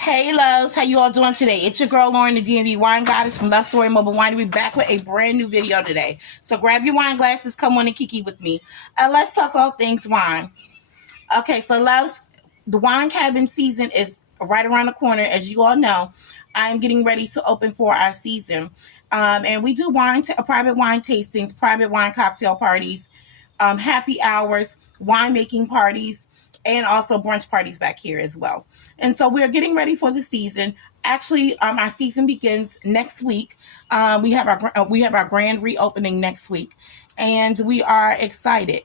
Hey loves, how you all doing today? It's your girl Lauren, the DMV Wine Goddess from Love Story Mobile Winery, back with a brand new video today. So grab your wine glasses, come on and kiki with me. Let's talk all things wine. Okay, so loves, the wine cabin season is right around the corner. As you all know, I'm getting ready to open for our season. And we do private wine tastings, private wine cocktail parties, happy hours, winemaking parties, and also brunch parties back here as well. And so we're getting ready for the season. Actually, our season begins next week. We have our grand reopening next week, and we are excited.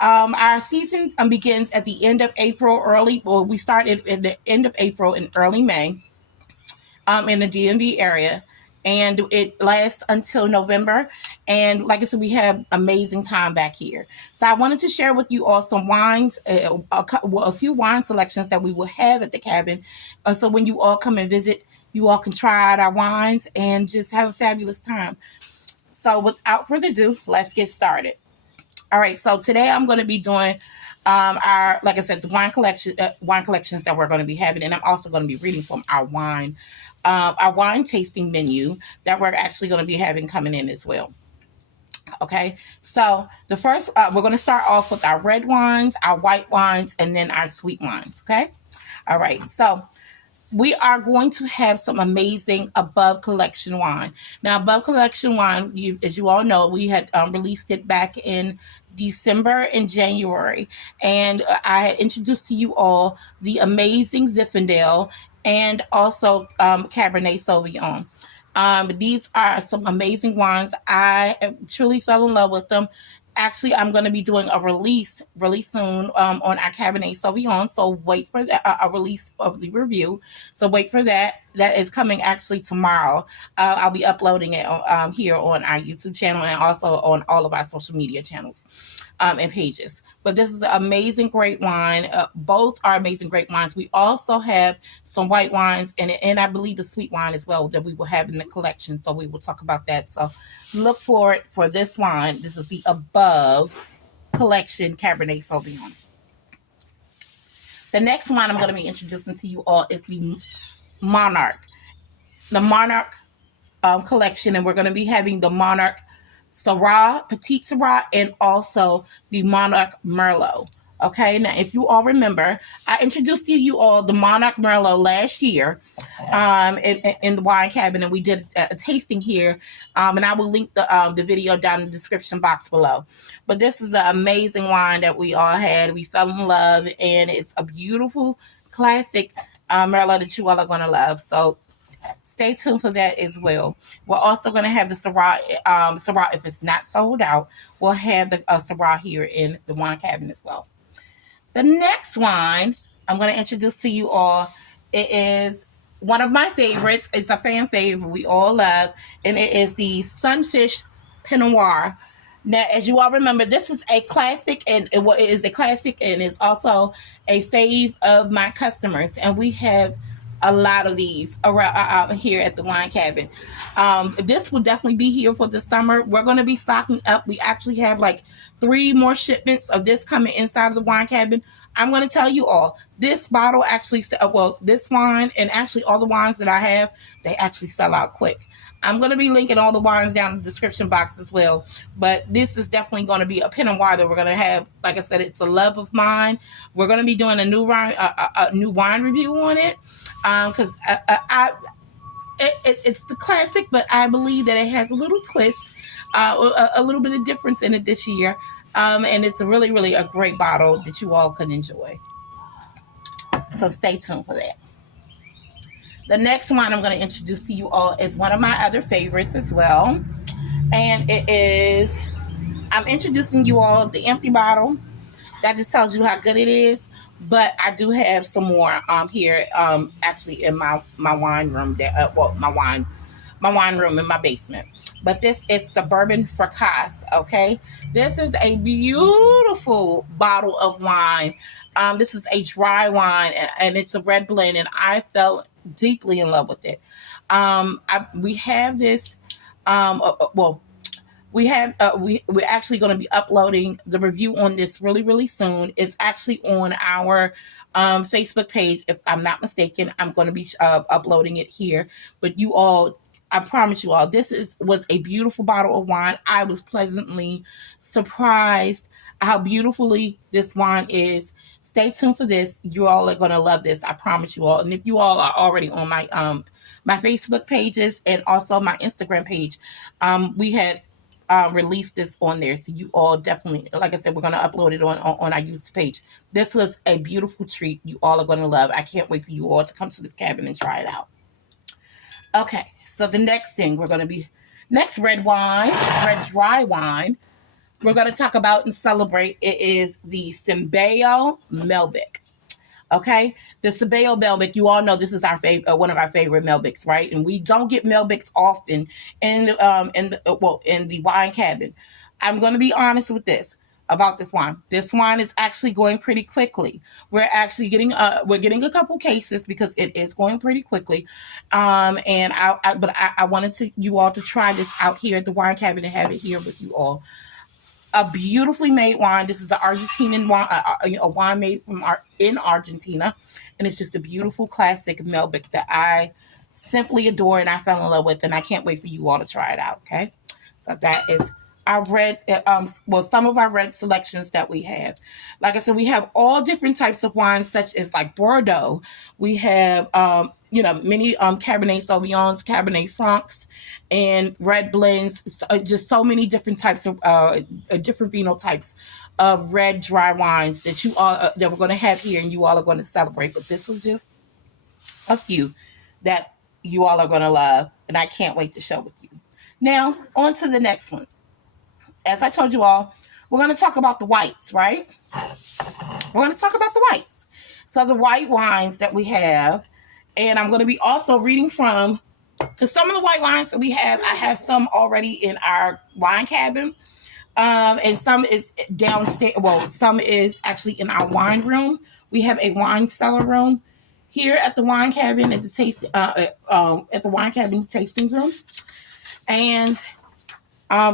Our season begins at the end of April, we started at the end of April and early May in the DMV area. And it lasts until November. And like I said, we have amazing time back here. So I wanted to share with you all some wines, a few wine selections that we will have at the cabin. So when you all come and visit, you all can try out our wines and just have a fabulous time. So without further ado, let's get started. All right, so today I'm going to be doing like I said, the wine collections that we're going to be having, and I'm also going to be reading from our wine tasting menu that we're actually going to be having coming in as well. Okay, so the first, we're going to start off with our red wines, our white wines, and then our sweet wines. Okay, all right, so we are going to have some amazing Above Collection wine. Now, Above Collection wine, as you all know, we had released it back in December and January. And I had introduced to you all the amazing Zinfandel and also Cabernet Sauvignon. These are some amazing wines. I truly fell in love with them. Actually, I'm going to be doing a release really soon on our Cabernet Sauvignon. So wait for that, a release of the review. So wait for that. That is coming actually tomorrow. I'll be uploading it here on our YouTube channel and also on all of our social media channels and pages. But this is an amazing, great wine. Both are amazing, great wines. We also have some white wines and I believe a sweet wine as well that we will have in the collection. So we will talk about that. So look for it for this wine. This is the Above Collection Cabernet Sauvignon. The next wine I'm going to be introducing to you all is the Monarch. The Monarch collection, and we're going to be having the Monarch Syrah, Petite Syrah, and also the Monarch Merlot. Okay, now if you all remember, I introduced to you all the Monarch Merlot last year in the wine cabin, and we did a tasting here, and I will link the video down in the description box below. But this is an amazing wine that we all had. We fell in love, and it's a beautiful classic Merlot that you all are going to love. So stay tuned for that as well. We're also going to have the Syrah, if it's not sold out, we'll have the Syrah here in the wine cabin as well. The next wine I'm going to introduce to you all, it is one of my favorites. It's a fan favorite we all love, and it is the Sunfish Pinot Noir. Now, as you all remember, this is a classic, and it is a classic, and it's also a fave of my customers, and we have a lot of these around here at the wine cabin. This will definitely be here for the summer. We're going to be stocking up. We actually have like 3 more shipments of this coming inside of the wine cabin. I'm going to tell you all, this bottle actually, this wine and actually all the wines that I have, they actually sell out quick. I'm going to be linking all the wines down in the description box as well. But this is definitely going to be a Pinot Noir that we're going to have. Like I said, it's a love of mine. We're going to be doing a new wine review on it because it's the classic, but I believe that it has a little twist, a little bit of difference in it this year. And it's really, really a great bottle that you all can enjoy. So stay tuned for that. The next one I'm going to introduce to you all is one of my other favorites as well. And it is, I'm introducing you all the empty bottle. That just tells you how good it is. But I do have some more here actually in my wine room, my wine room in my basement. But this is Suburban Fracasse, okay? This is a beautiful bottle of wine. This is a dry wine, and it's a red blend, and I fell deeply in love with it. We have this, we're actually going to be uploading the review on this really, really soon. It's actually on our Facebook page, if I'm not mistaken. I'm going to be uploading it here, but you all, I promise you all, was a beautiful bottle of wine. I was pleasantly surprised how beautifully this wine is. Stay tuned for this. You all are going to love this. I promise you all. And if you all are already on my Facebook pages and also my Instagram page, we had released this on there. So you all definitely, like I said, we're going to upload it on our YouTube page. This was a beautiful treat. You all are going to love. I can't wait for you all to come to this cabin and try it out. Okay, so the next thing next red dry wine, we're going to talk about and celebrate. It is the Symbeo Malbec. Okay, the Symbeo Malbec, you all know this is our favorite, one of our favorite Malbecs, right? And we don't get Malbecs often in the wine cabin. I'm going to be honest with this about this wine. This wine is actually going pretty quickly. We're actually getting a couple cases because it is going pretty quickly. And I wanted you all to try this out here at the wine cabin and have it here with you all. A beautifully made wine. This is the Argentinian wine, a wine made in Argentina, and it's just a beautiful classic Malbec that I simply adore and I fell in love with, and I can't wait for you all to try it out. Okay, so that is our red. Some of our red selections that we have. Like I said, we have all different types of wines, such as like Bordeaux. We have many Cabernet Sauvignons, Cabernet Francs, and red blends. Just so many different types of different phenotypes of red dry wines that you all that we're going to have here, and you all are going to celebrate. But this is just a few that you all are going to love, and I can't wait to share with you. Now, on to the next one. As I told you all, we're going to talk about the whites, right? We're going to talk about the whites. So the white wines that we have, and I'm going to be also reading from, because some of the white wines that we have, I have some already in our wine cabin, and some is downstairs. Well, some is actually in our wine room. We have a wine cellar room here at the wine cabin at the wine cabin tasting room, and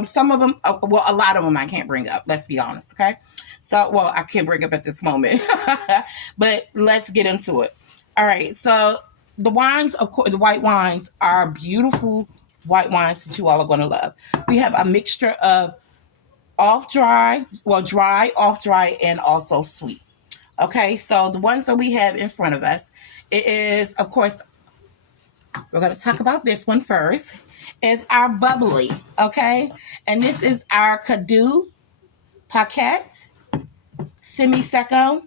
some of them, a lot of them I can't bring up. Let's be honest, okay? So, I can't bring up at this moment, but let's get into it. All right, so the wines, of course, the white wines are beautiful white wines that you all are going to love. We have a mixture of dry, off-dry, and also sweet. Okay, so the ones that we have in front of us, it is, of course, we're going to talk about this one first. It's our bubbly, okay? And this is our Cadu Paquette Semi-Secco.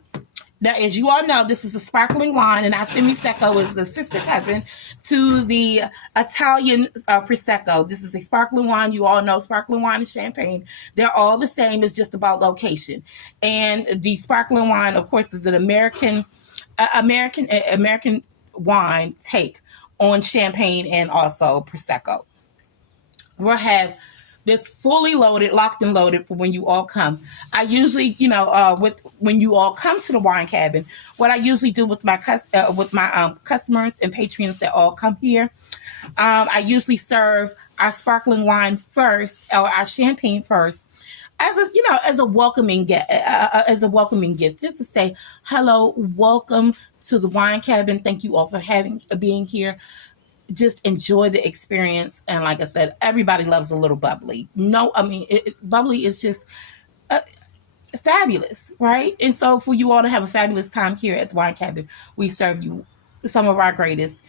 Now, as you all know, this is a sparkling wine, and our Semi-Secco is the sister cousin to the Italian Prosecco. This is a sparkling wine. You all know sparkling wine and champagne. They're all the same. It's just about location. And the sparkling wine, of course, is an American wine take on champagne and also Prosecco. We'll have this fully loaded, locked and loaded for when you all come. I usually, when you all come to the wine cabin, what I usually do with my customers and patrons that all come here, I usually serve our sparkling wine first or our champagne first, as a welcoming gift, just to say hello, welcome to the wine cabin. Thank you all for being here. Just enjoy the experience. And like I said, everybody loves a little bubbly. Bubbly is just fabulous, right? And so for you all to have a fabulous time here at the wine cabin, we serve you some of our greatest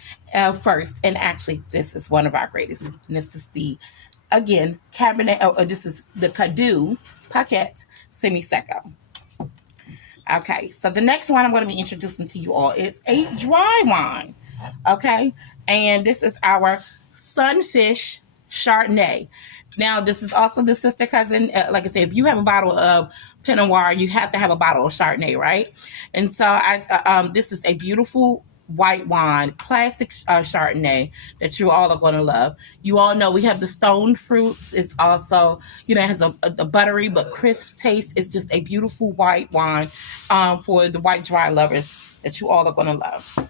first. And actually, this is one of our greatest. And this is again, Cabernet. This is the Cadu Paquette Semi-Secco. Okay, so the next one I'm going to be introducing to you all is a dry wine. Okay, and this is our Sunfish Chardonnay. Now, this is also the sister cousin. Like I said, if you have a bottle of Pinot Noir, you have to have a bottle of Chardonnay, right? And so, this is a beautiful white wine, classic Chardonnay that you all are going to love. You all know we have the stone fruits. It's also, it has a buttery but crisp taste. It's just a beautiful white wine for the white dry lovers that you all are going to love.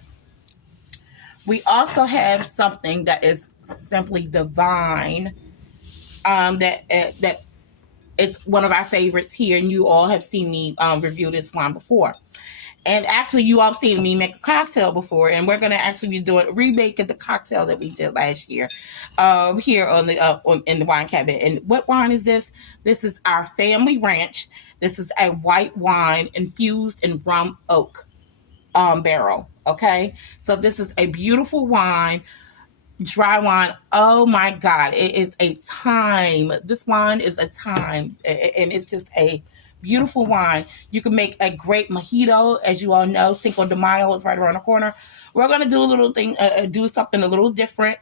We also have something that is simply divine, that it's one of our favorites here, and you all have seen me review this wine before. And actually, you all have seen me make a cocktail before, and we're going to actually be remaking the cocktail that we did last year here on in the wine cabinet. And what wine is this? This is our Family Ranch. This is a white wine infused in rum oak barrel. Okay, so this is a beautiful wine. Dry wine. Oh my God. It is a time. This wine is a time. And it's just a beautiful wine. You can make a great mojito. As you all know, Cinco de Mayo is right around the corner. We're going to do a little thing, do something a little different.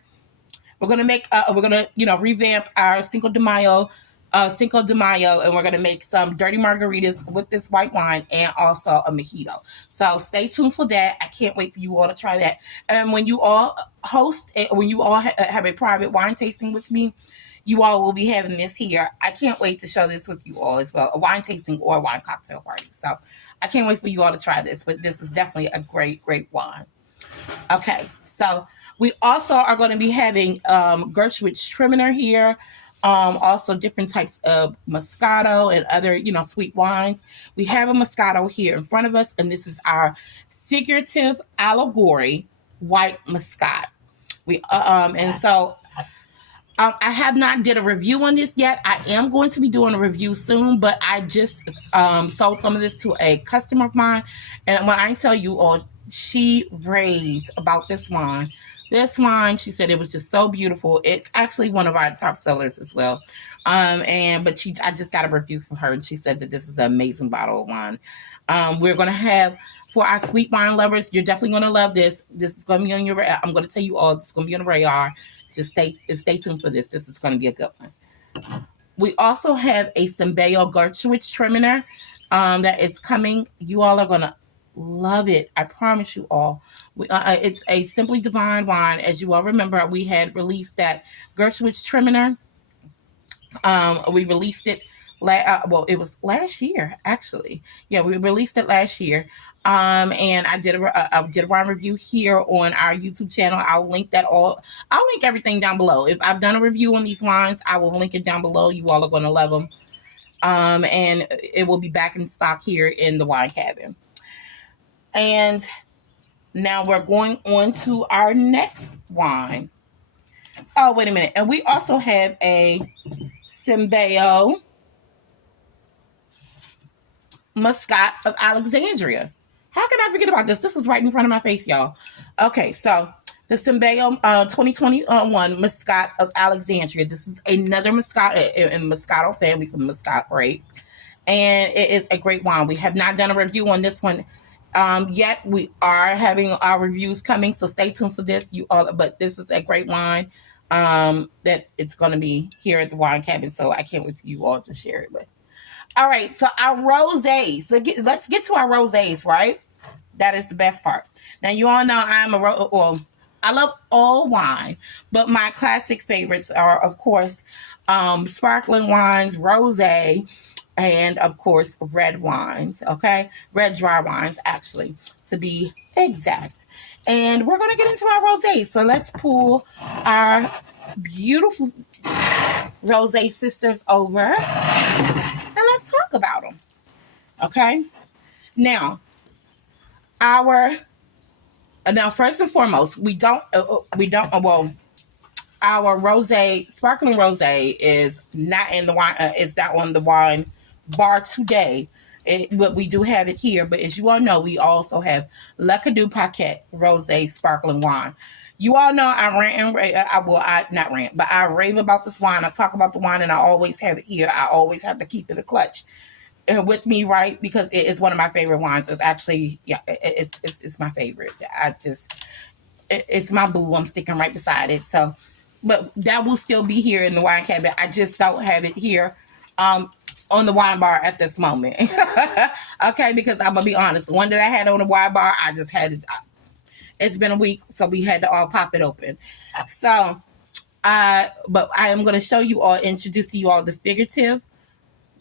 We're going to revamp our Cinco de Mayo, and we're going to make some dirty margaritas with this white wine and also a mojito. So stay tuned for that. I can't wait for you all to try that. And when you all have a private wine tasting with me, you all will be having this here. I can't wait to show this with you all as well, a wine tasting or a wine cocktail party. So I can't wait for you all to try this, but this is definitely a great, great wine. Okay, so we also are going to be having Gershwitz Traminer here. Also different types of Moscato and other, sweet wines. We have a Moscato here in front of us, and this is our Figurative Allegory White Muscat. I have not did a review on this yet. I am going to be doing a review soon, but I just sold some of this to a customer of mine, and when I tell you all, she raved about this wine. This wine, she said it was just so beautiful. It's actually one of our top sellers as well. I just got a review from her, and she said that this is an amazing bottle of wine. We're going to have, for our sweet wine lovers, you're definitely going to love this. This is going to be on your, I'm going to tell you all, it's going to be on the radar. Just stay tuned for this. This is going to be a good one. We also have a Symbeo Gershwitz Traminer that is coming. You all are going to love it. I promise you all. It's a Simply Divine wine. As you all remember, we had released that Gershwitz Traminer. We released it. It was last year, actually. Yeah, we released it last year. And I did a wine review here on our YouTube channel. I'll link everything down below. If I've done a review on these wines, I will link it down below. You all are going to love them. And it will be back in stock here in the wine cabin. And now we're going on to our next wine. Oh, wait a minute. And we also have a Symbeo Muscat of Alexandria. How can I forget about this? This is right in front of my face, y'all. Okay, so the Symbeo 2021 Muscat of Alexandria. This is another Muscat in Moscato family from Muscat grape. And it is a great wine. We have not done a review on this one yet. We are having our reviews coming, so stay tuned for this. But this is a great wine that it's going to be here at the wine cabin, so I can't wait for you all to share it with. All right, so our rosés. So let's get to our rosés, right? That is the best part. Now, you all know I love all wine, but my classic favorites are, of course, sparkling wines, rosé, and, of course, red wines, okay? Red dry wines, actually, to be exact. And we're going to get into our rosés. So let's pull our beautiful rosé sisters over. Let's talk about them. Okay. Now, first and foremost, our rosé, sparkling rosé is not in the wine, is not on the wine bar today. But we do have it here. But as you all know, we also have Le Cadu Paquet rosé sparkling wine. You all know I rave about this wine. I talk about the wine, and I always have it here. I always have to keep it a clutch with me, right? Because it is one of my favorite wines. It's actually, it's my favorite. It's my boo. I'm sticking right beside it. So, but that will still be here in the wine cabinet. I just don't have it here on the wine bar at this moment. Okay, because I'm gonna be honest, the one that I had on the wine bar, I just had it. It's been a week, so we had to all pop it open. So, but I am going to introduce you all the Figurative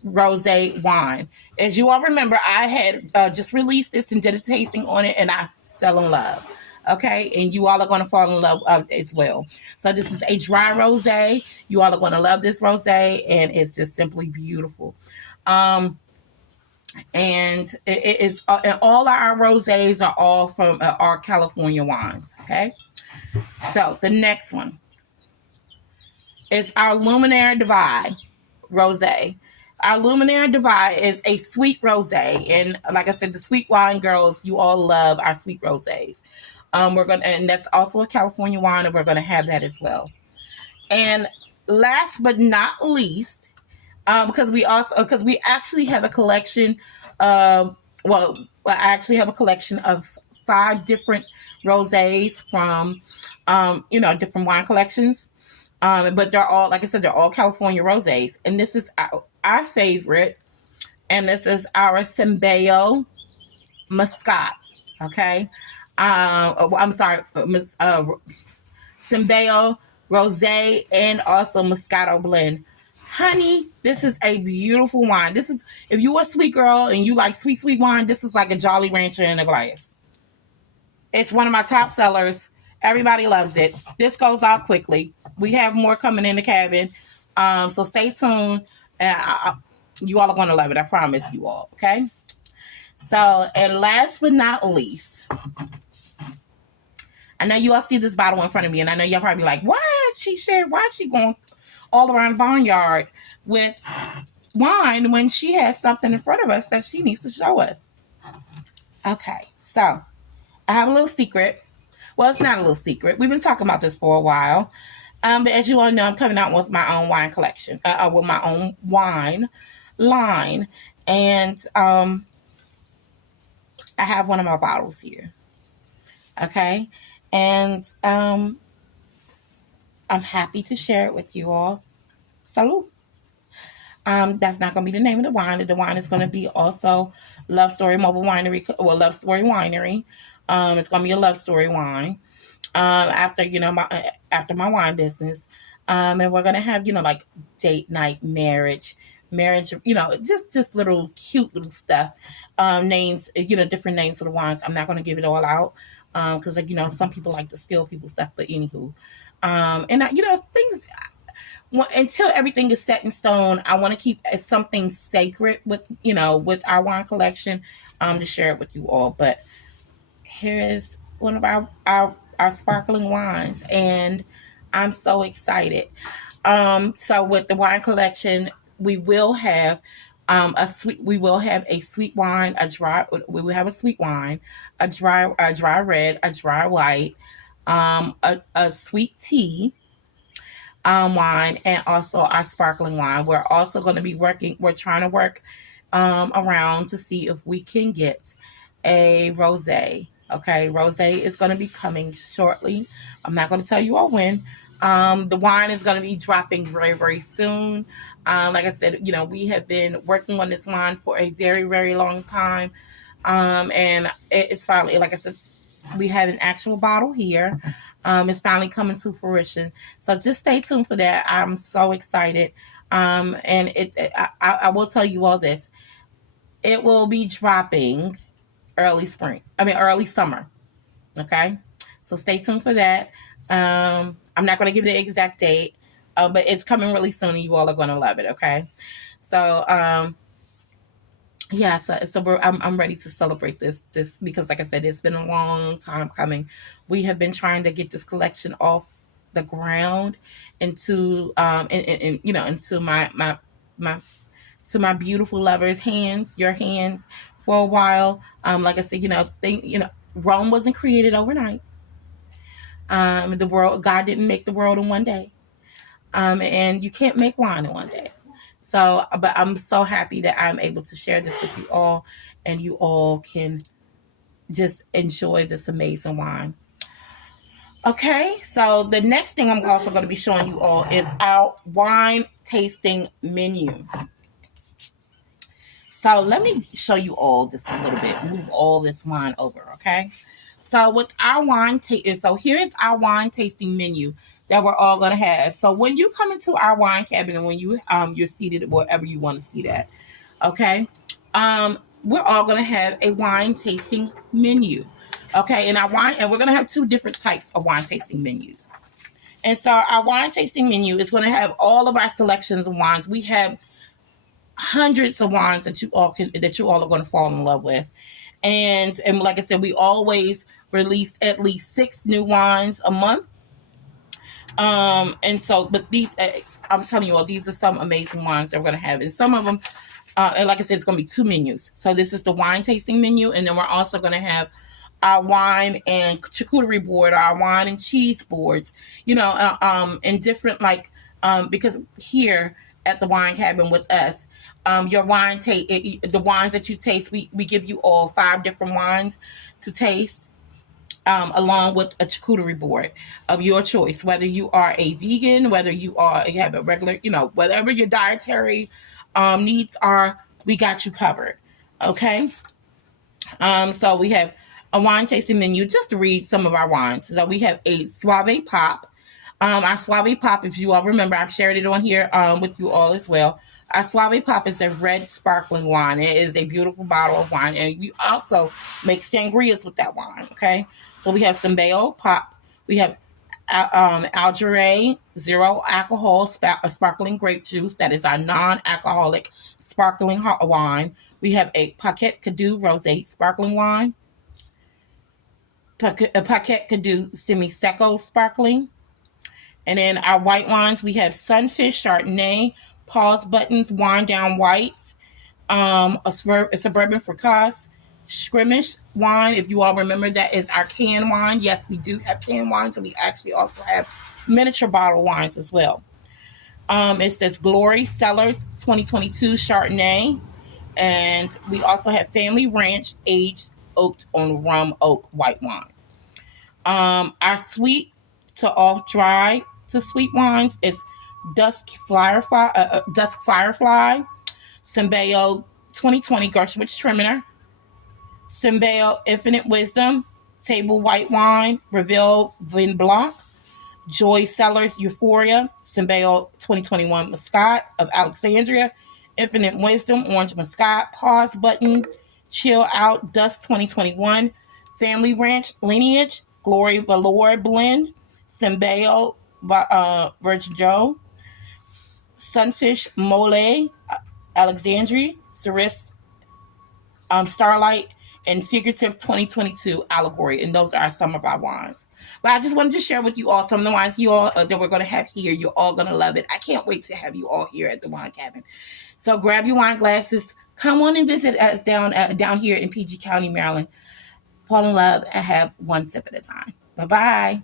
Rosé wine. As you all remember, I had just released this and did a tasting on it, and I fell in love. Okay, and you all are going to fall in love as well. So this is a dry rosé. You all are going to love this rosé, and it's just simply beautiful. And it is, and all our rosés are all from our California wines. Okay, so the next one is our Luminaire Divide rosé. Our Luminaire Divide is a sweet rosé, and like I said, the sweet wine girls, you all love our sweet rosés. We're gonna, and that's also a California wine, and we're gonna have that as well. And last but not least, because we actually have a collection of, I actually have a collection of 5 different rosés from different wine collections. But they're all, like I said, they're all California rosés. And this is our favorite, and this is our Symbeo Muscat. Okay, I'm sorry, Symbeo Rosé and also Moscato blend. Honey, this is a beautiful wine. This is, if you're a sweet girl and you like sweet, sweet wine, this is like a Jolly Rancher in a glass. It's one of my top sellers. Everybody loves it. This goes out quickly. We have more coming in the cabin. So stay tuned. You all are going to love it. I promise you all. Okay. So, and last but not least, I know you all see this bottle in front of me, and I know y'all probably like, why is she going all around the barnyard with wine when she has something in front of us that she needs to show us? Okay. So I have a little secret. Well, it's not a little secret. We've been talking about this for a while. But as you all know, I'm coming out with my own wine collection, with my own wine line. And I have one of my bottles here. Okay. And I'm happy to share it with you all. Salud. That's not going to be the name of the wine. The wine is going to be also Love Story Mobile Winery, Love Story Winery. It's going to be a love story wine. After my wine business, and we're gonna have like date night, marriage, just little cute little stuff, names, different names for the wines. I'm not gonna give it all out, because some people like to steal people's stuff. But anywho, and things. Until everything is set in stone, I want to keep something sacred with our wine collection, to share it with you all. But here is one of our sparkling wines, and I'm so excited. So with the wine collection, we will have a sweet wine, we will have a sweet wine, a dry red, a dry white, a sweet tea wine, and also our sparkling wine. We're also going to be we're trying to work around to see if we can get a rosé. Okay, rosé is going to be coming shortly. I'm not going to tell you all when. The wine is going to be dropping very, very soon. Like I said, we have been working on this wine for a very, very long time. And it's finally, like I said, we have an actual bottle here. It's finally coming to fruition. So just stay tuned for that. I'm so excited. And I will tell you all this. It will be dropping early summer. Okay, so stay tuned for that. I'm not going to give the exact date, but it's coming really soon, and you all are going to love it. Okay, so I'm ready to celebrate this because, like I said, it's been a long time coming. We have been trying to get this collection off the ground into into my beautiful lovers' hands, your hands, for a while. Like I said, Rome wasn't created overnight. God didn't make the world in one day. And you can't make wine in one day. So, but I'm so happy that I'm able to share this with you all, and you all can just enjoy this amazing wine. Okay, so the next thing I'm also going to be showing you all is our wine tasting menu. So let me show you all this a little bit, move all this wine over, okay? So with our so here is our wine tasting menu that we're all going to have. So when you come into our wine cabinet, and when you're seated wherever you want to see that, okay? We're all going to have a wine tasting menu. Okay, and we're gonna have two different types of wine tasting menus. And so our wine tasting menu is going to have all of our selections of wines. We have hundreds of wines that you all are going to fall in love with. And like I said, we always release at least 6 new wines a month. And so, but these, I'm telling you all, these are some amazing wines that we're going to have. And some of them, and like I said, it's going to be 2 menus. So this is the wine tasting menu. And then we're also going to have our wine and charcuterie board, our wine and cheese boards, and different, because here at the Wine Cabin with us, your the wines that you taste, we give you all 5 different wines to taste, along with a charcuterie board of your choice, whether you are a vegan, whether you have a regular, whatever your dietary needs are, we got you covered. Okay. So we have a wine tasting menu. Just to read some of our wines. So we have a Soave Pop. Our Soave Pop, if you all remember, I've shared it on here with you all as well. Our Soave Pop is a red sparkling wine. It is a beautiful bottle of wine. And we also make sangrias with that wine, okay? So we have Symbeo Pop. We have Algeret Zero Alcohol Sparkling Grape Juice. That is our non-alcoholic sparkling hot wine. We have a Paquet Cadu Rosé Sparkling Wine. Paquet Cadu Semi-Seco Sparkling. And then our white wines, we have Sunfish Chardonnay, Pause Buttons Wine Down Whites, a Suburban Fricasse, Scrimmage wine. If you all remember, that is our canned wine. Yes, we do have canned wines, and we actually also have miniature bottle wines as well. It says Glory Cellars 2022 Chardonnay. And we also have Family Ranch Aged Oaked on Rum Oak White Wine. Our sweet to all dry to sweet wines is Dusk Firefly, Symbeo 2020 Gershwich Trimmer, Symbeo Infinite Wisdom, Table White Wine, Reveal Vin Blanc, Joy Cellars Euphoria, Symbeo 2021 Muscat of Alexandria, Infinite Wisdom Orange Muscat, Pause Button, Chill Out Dust 2021, Family Ranch Lineage, Glory Valor Blend, Symbeo Virgin Joe, Sunfish Mole, Alexandria, Cerise, Starlight, and Figurative 2022 Allegory. And those are some of our wines. But I just wanted to share with you all some of the wines you all that we're going to have here. You're all going to love it. I can't wait to have you all here at the Wine Cabin. So grab your wine glasses. Come on and visit us down here in PG County, Maryland. Fall in love and have one sip at a time. Bye-bye.